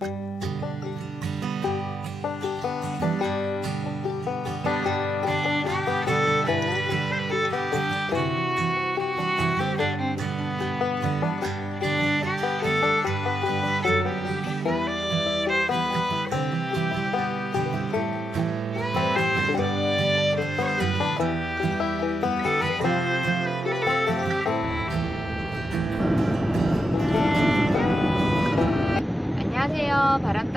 안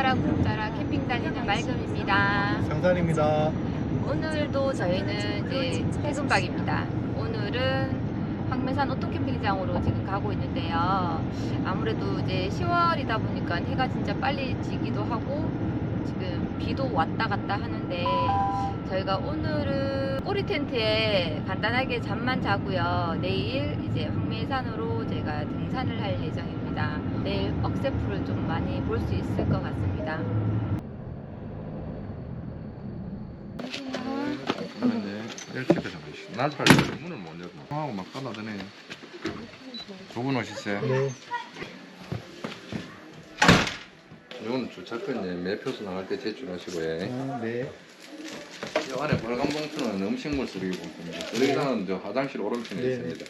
바람따라 구름따라 캠핑 다니는 말금입니다. 장산입니다. 오늘도 저희는 이제 퇴근박입니다. 오늘은 황매산 오토캠핑장으로 지금 가고 있는데요. 아무래도 이제 10월이다 보니까 해가 진짜 빨리 지기도 하고 지금 비도 왔다 갔다 하는데 저희가 오늘은 꼬리 텐트에 간단하게 잠만 자고요. 내일 이제 황매산으로 제가 등산을 할 예정입니다. 내일 억새풀을 좀 많이 볼 수 있을 것 같습니다. 그런데 낮팔 때 문을 못 열고 하고 막 깔아드네 두분 오셨어요? 네. 이건 주차권 이제 매표소 나갈 때 제출하시고요 아, 네. 이 안에 빨간 봉투는 음식물 쓰레기 봉투입니다 쓰레기장은 저 화장실 오른편에 네. 있습니다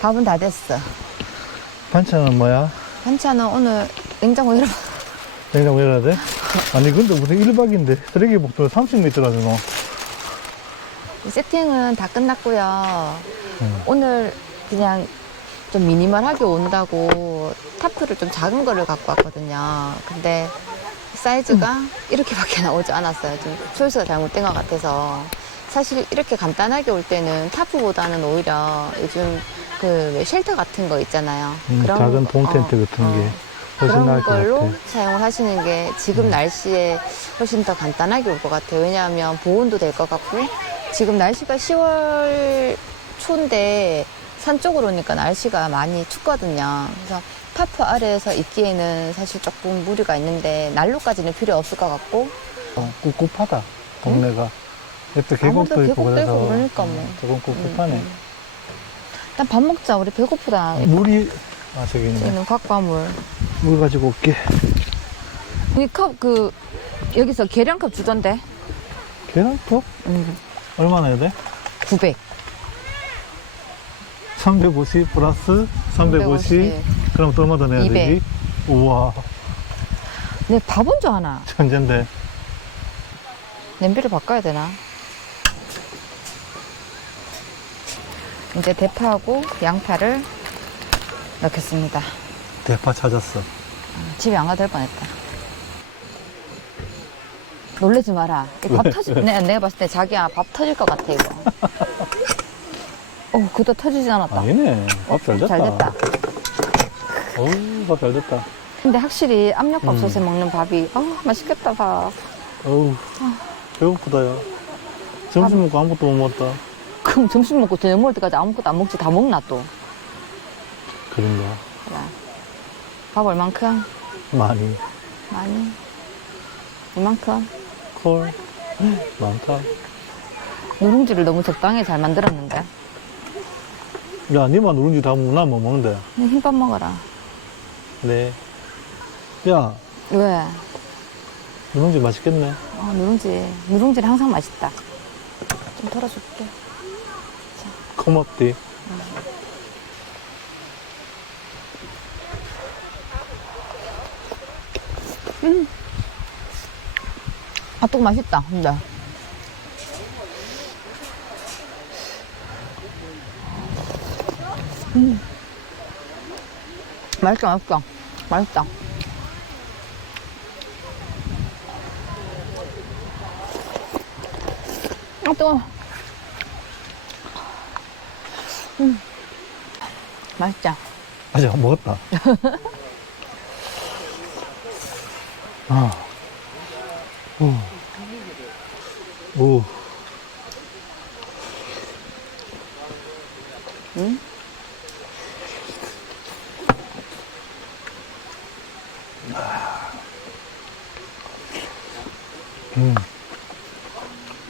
밥은 다 됐어. 반찬은 뭐야? 반찬은 오늘 냉장고 열어. 냉장고 열어야 돼? 아니, 근데 무슨 1박인데 쓰레기 복도 30m라잖아. 세팅은 다 끝났고요. 음. 오늘 그냥 좀 미니멀하게 온다고 타프를 좀 작은 거를 갖고 왔거든요. 근데 사이즈가 이렇게밖에 나오지 않았어요. 좀 초이스가 잘못된 것 같아서. 사실 이렇게 간단하게 올 때는 타프보다는 오히려 요즘 그왜 쉘터 같은 거 있잖아요. 음, 작은 봄 거- 텐트 어, 같은 어. 게 훨씬 나을 그런 것 걸로 같아. 사용을 하시는 게 지금 음. 날씨에 훨씬 더 간단하게 올 것 같아요. 왜냐하면 보온도 될 것 같고 지금 날씨가 10월 초인데 산 쪽으로 오니까 날씨가 많이 춥거든요. 그래서 타프 아래에서 있기에는 사실 조금 무리가 있는데 난로까지는 필요 없을 것 같고 어, 꿉꿉하다, 동네가. 아무래도 계곡도 있고 계곡도 그래서 있고 그러니까 뭐. 조금 꿉꿉하네. 음, 음. 일단 밥 먹자. 우리 배고프다. 물이, 아, 저기 있네. 여기는 곽과물. 물 가지고 올게. 이컵그 여기서 계량컵 주던데. 계란컵? 음, 얼마나 해야 돼? 900. 350 플러스 350. 350. 그럼 또 얼마 더 내야 200. 되지? 우와, 내 밥은 줄 아나? 천재인데. 냄비를 바꿔야 되나? 이제 대파하고 양파를 넣겠습니다. 대파 찾았어. 집에 안 가도 될 뻔했다. 놀래지 마라. 밥 왜? 터지, 내, 내가 봤을 때 자기야 밥 터질 것 같아, 이거. 어, 그도 터지지 않았다. 아니네. 밥 잘 됐다. 잘 됐다. 어우, 밥 잘 됐다. 근데 확실히 압력밥솥에 음. 먹는 밥이, 아 맛있겠다, 밥. 어우, 배고프다, 야. 점심 먹고 아무것도 못 먹었다. 그럼 점심 먹고 저녁 먹을 때까지 아무것도 안 먹지 다 먹나 또. 그런가. 그래. 밥 얼만큼? 많이. 많이. 이만큼. 콜. 많다. 누룽지를 너무 적당히 잘 만들었는데. 야, 니만 누룽지 다 먹나 뭐 먹는데. 그냥 흰밥 먹어라. 네. 야, 왜? 누룽지 맛있겠네. 어, 누룽지. 누룽지는 항상 맛있다. 좀 덜어줄게. 고맙디. 핫도그 맛있다, 근데. 음. 맛있다, 맛있다. 맛있다. 아, 뜨거워. 음. 맛있자. 아직 안 먹었다. 아. 오. 오. 응? 음.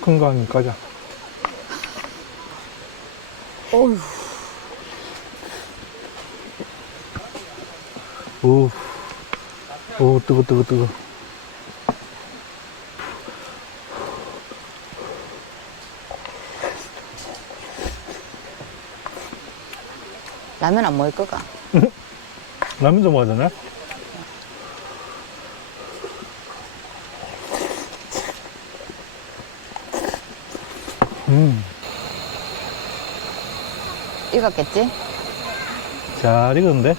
큰거 한입 까자. 어휴. 오. 오, 뜨거, 뜨거, 뜨거. 라면 안 먹을 거가? 라면 좀 먹어야 되나? 음, 익었겠지? 잘 익었는데?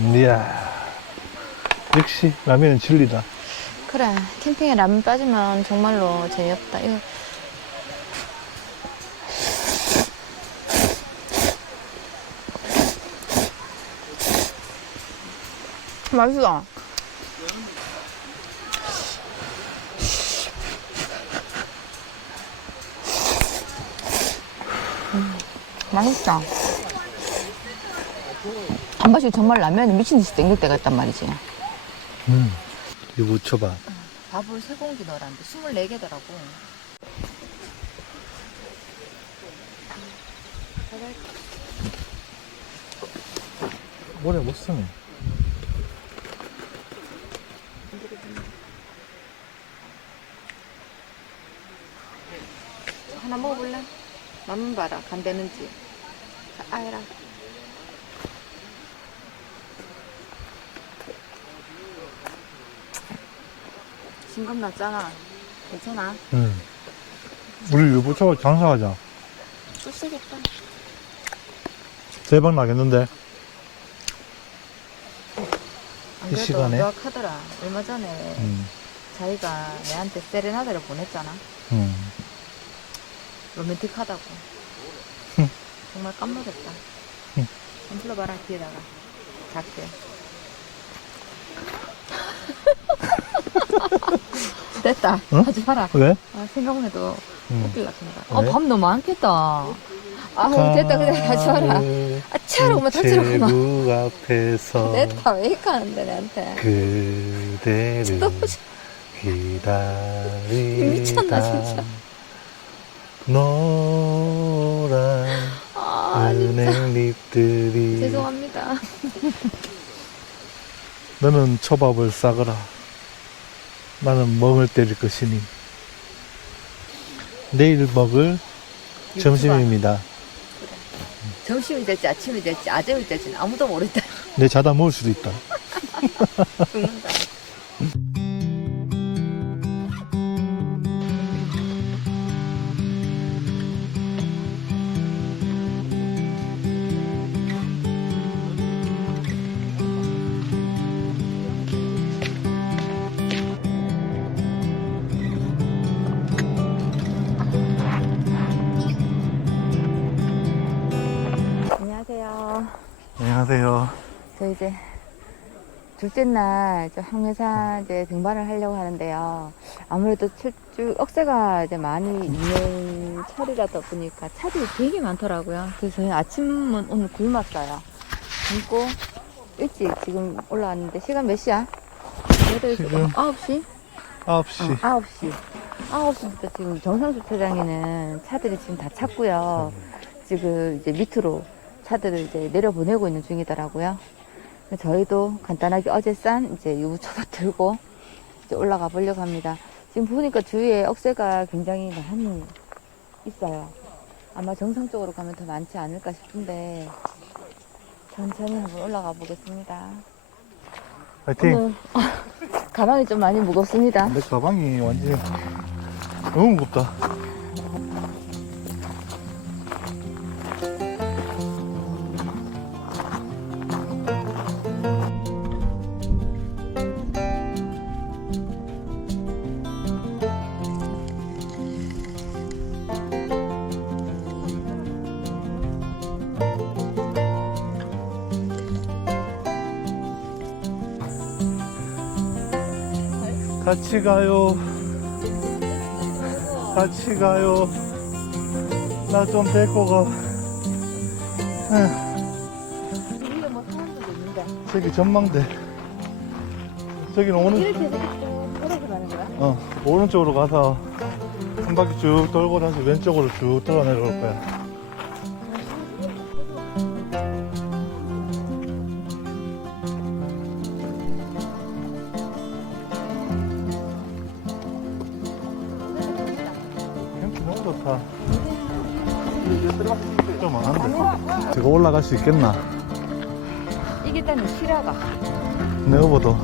이야. 역시 라면은 진리다. 그래 캠핑에 라면 빠지면 정말로 재미없다 이거 맛있어 음, 맛있다 한 번씩 정말 라면이 미친 듯이 땡길 때가 있단 말이지 음. 이거 묻혀봐. 밥을 세 공기 넣으라는데 24개더라고. 오래 못 쓰네. 하나 먹어볼래? 맛만 봐라. 간 되는지. 자, 아해라. 신금 났잖아. 괜찮아. 음. 우리 유부초밥 장사하자. 또 쓰겠다. 대박 나겠는데? 안 이 그래도 시간에? 노력하더라. 얼마 전에 음. 자기가 내한테 세레나데를 보냈잖아. 음. 로맨틱하다고. 흠. 정말 깜놀했다. 흠. 한 불러봐라, 뒤에다가. 작게. 됐다. 응? 하지 마라. 왜? 아, 생각만 해도 음. 웃길라 한다. 어, 왜? 밥 너무 많겠다. 아, 됐다. 그래, 하지 마라. 아, 다치라고만. 제국 앞에서 됐다. 왜 이렇게 하는데, 내한테. 그대를 기다리다 미쳤나, 진짜. 노란 아, 진짜. 은행 잎들이 죄송합니다. 너는 초밥을 싸거라 나는 멍을 때릴 것이니 내일 먹을 점심입니다. 점심이 될지 아침이 될지 아점이 될지는 아무도 모른다. 내 자다 먹을 수도 있다. 죽는다. 이제 둘째 날저 항매산 이제 등반을 하려고 하는데요. 아무래도 철쭉 억새가 이제 많이 있는 철이라다 보니까 차들이 되게 많더라고요. 그래서 저희 아침은 오늘 굶었어요. 굶고 일찍 지금 올라왔는데 시간 몇 시야? 지금 9시? 9시. 어, 9시. 9시부터 지금 정상 주차장에는 차들이 지금 다 찼고요. 지금 이제 밑으로 차들을 이제 내려보내고 있는 중이더라고요. 저희도 간단하게 어제 싼 이제 유부초밥 들고 이제 올라가 보려고 합니다. 지금 보니까 주위에 억새가 굉장히 많이 있어요. 아마 정상 쪽으로 가면 더 많지 않을까 싶은데 천천히 한번 올라가 보겠습니다. 파이팅. 가방이 좀 많이 무겁습니다. 내 가방이 완전히 너무 무겁다. 같이 가요. 같이 가요. 나 좀 데리고 가. 응, 위에 뭐 저기 전망대. 저기는 오는? 어, 오른쪽으로 가서 한 바퀴 쭉 돌고 나서 왼쪽으로 쭉 돌아 내려올 거야. 좀 많은데. 제가 올라갈 수 있겠나? 이게 일단은 실화가 네오버도.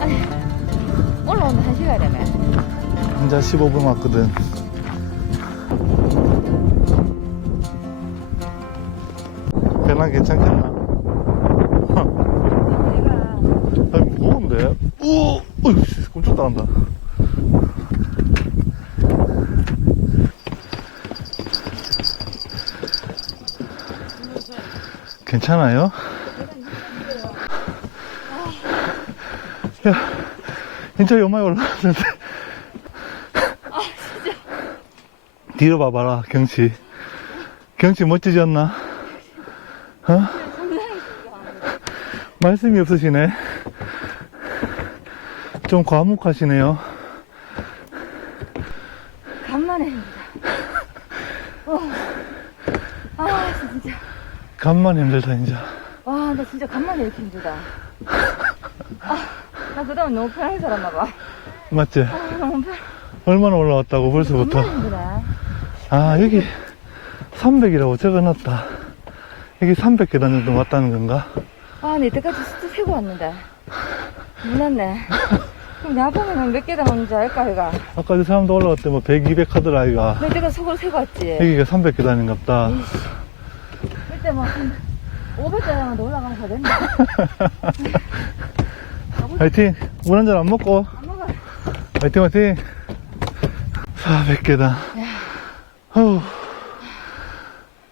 아니 올라오면 한 시간이라며 혼자 15분 왔거든. 배낭 괜찮겠나? 내가 아니, 무거운데? 우! 어이, 꼼짝 따른다. 괜찮아요? 야, 진짜 요만히 올라왔는데. 뒤로 봐봐라, 경치. 경치 멋지지 않나? 어? 말씀이 없으시네. 좀 과묵하시네요. 간만에 어. 아 진짜 간만에 힘들다, 이제. 와 나 진짜 간만에 이렇게 힘들다 아 나 그동안 너무 편하게 살았나 봐 맞지? 아, 너무 편 얼마나 올라왔다고, 벌써부터. 아, 여기 300이라고 적어놨다. 여기 300계단 정도 왔다는 건가? 아, 나 이때까지 숫자 세고 왔는데. 몰랐네. 그럼 나 보면 몇 개다 오는지 알까, 이가? 아까 저 사람도 올라갈 때 뭐 100, 200 하더라, 아이가. 나 이때가 속으로 세고 왔지. 여기가 300계단인갑다. 그때 뭐한 500개랑도 올라가서 됐나? 화이팅! 물 한 잔 안 먹고. 안 먹어. 화이팅, 화이팅! 400계단. 후.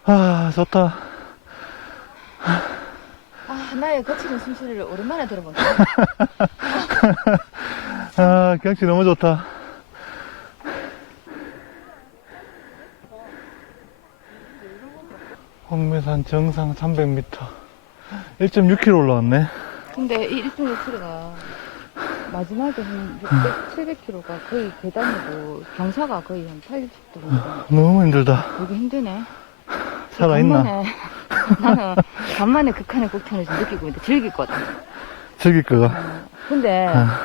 아, 좋다. 아, 나의 거치는 숨소리를 오랜만에 들어본다. 아, 경치 너무 좋다. 홍매산 정상 300m. 1.6km 올라왔네. 근데 이 1.6km가 마지막에 한 600, 700km가 거의 계단이고 경사가 거의 한 80도. 너무 힘들다. 되게 힘드네. 살아있나? 간만에, 나는 간만에 극한의 곡탄을 좀 느끼고 있는데 즐기거든. 즐길 거가. 어, 근데 아,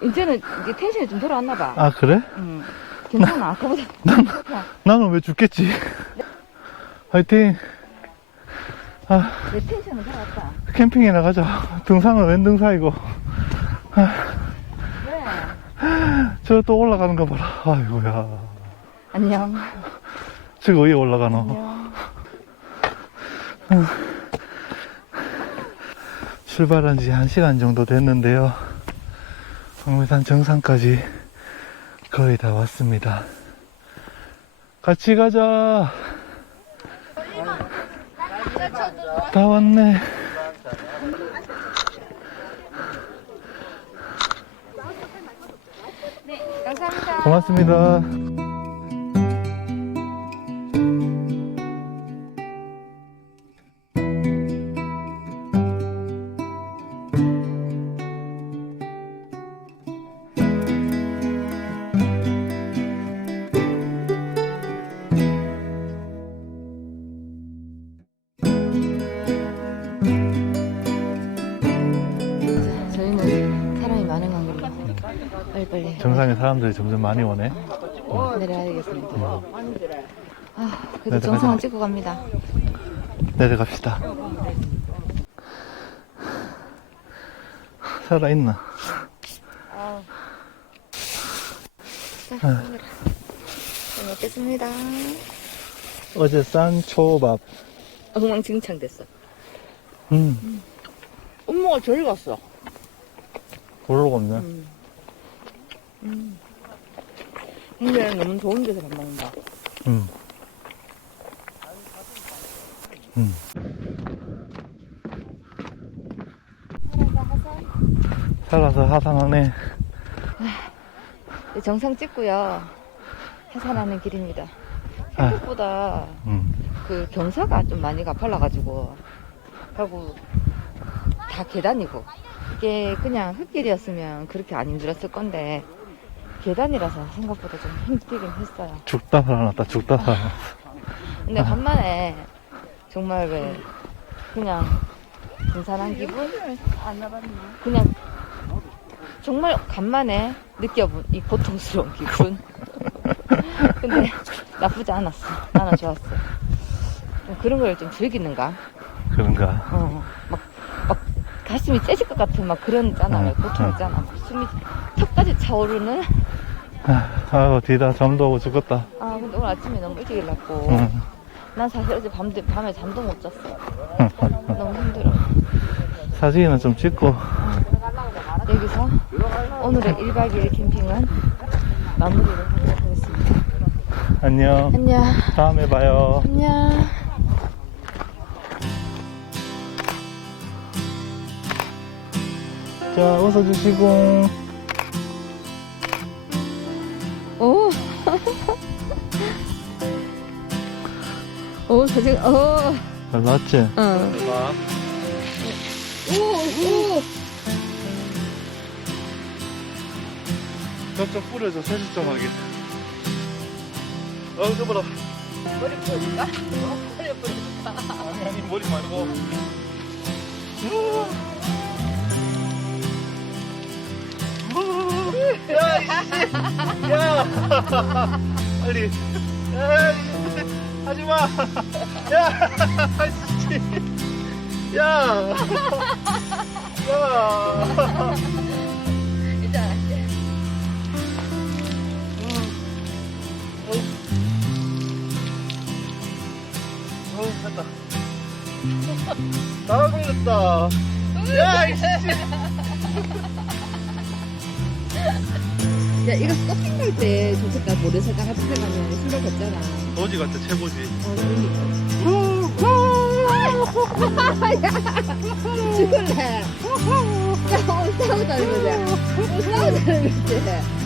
이제는 이게 텐션이 좀 돌아왔나 봐. 아, 그래? 응. 괜찮아. 아까보다. 나는 왜 죽겠지? 화이팅! 아, 내 텐션은 돌아왔다. 캠핑이나 가자. 등산은 웬 등산이고. 왜? 저 또 올라가는 거 봐라. 아이고야. 안녕. 저거 위에 올라가노. 안녕. 출발한 지 1시간 정도 됐는데요. 황매산 정상까지 거의 다 왔습니다. 같이 가자. 다 왔네. 감사합니다. 고맙습니다. 빨리 빨리 정상에 사람들이 점점 많이 오네. 내려야 되겠습니다. 아, 그래도 내려가자. 정상을 찍고 갑니다. 내려갑시다. 살아있나? 자, 잘 먹겠습니다. 어제 싼 초밥. 엉망진창 됐어. 음, 엄마가 저리 갔어. 고르고 없네. 음. 음. 근데 너무 좋은 데서 밥 먹는다. 음. 음. 살아서 하산하네. 네, 정상 찍고요. 하산하는 길입니다. 아. 생각보다 음. 그 경사가 좀 많이 가팔라가지고 하고 다 계단이고 이게 그냥 흙길이었으면 그렇게 안 힘들었을 건데 계단이라서 생각보다 좀 힘들긴 했어요. 죽다 살아났다, 죽다 살아났어. 근데 간만에 정말 왜 그냥 등산한 기분? 그냥 정말 간만에 느껴본 이 고통스러운 기분. 근데 나쁘지 않았어. 나는 좋았어. 좀 그런 걸 좀 즐기는가? 그런가. 어, 막, 막 가슴이 째질 것 같은 막 그런 있잖아. 왜 응, 고통 응. 있잖아. 막 숨이 턱까지 차오르는. 아, 아유, 뒤다 잠도 오고 죽었다. 아 근데 오늘 아침에 너무 일찍 일어났고 응. 난 사실 어제 밤, 밤에 잠도 못 잤어. 너무 힘들어. 사진은 좀 찍고, 여기서 오늘의 1박 2일 캠핑은 마무리를 하도록 하겠습니다. 안녕. 안녕. 다음에 봐요. 안녕. 자, 웃어주시고. 오, 사진, 오. 잘 봤지? 응. 오, 오. 좀 뿌려줘, 사진 좀 하게. 어, 저봐라. 머리 뿌릴까? 머리 뿌릴까? 아니, 아니, 머리 말고. 야, 이씨! 야! 빨리. 야, 이씨! 하지 마! 야! 야! 야! 이제 알았지? 어, 됐다. 다 걸렸다. 야, 이씨! 야, 이거 서핑 갈때 좋겠다. 모래사장 같은 데 가면 신발 벗잖아. 거지 같아, 최고지. 어, 그러니까. 죽을래. 야, 오늘 싸우자는 거지. 오늘 싸우자는 거지.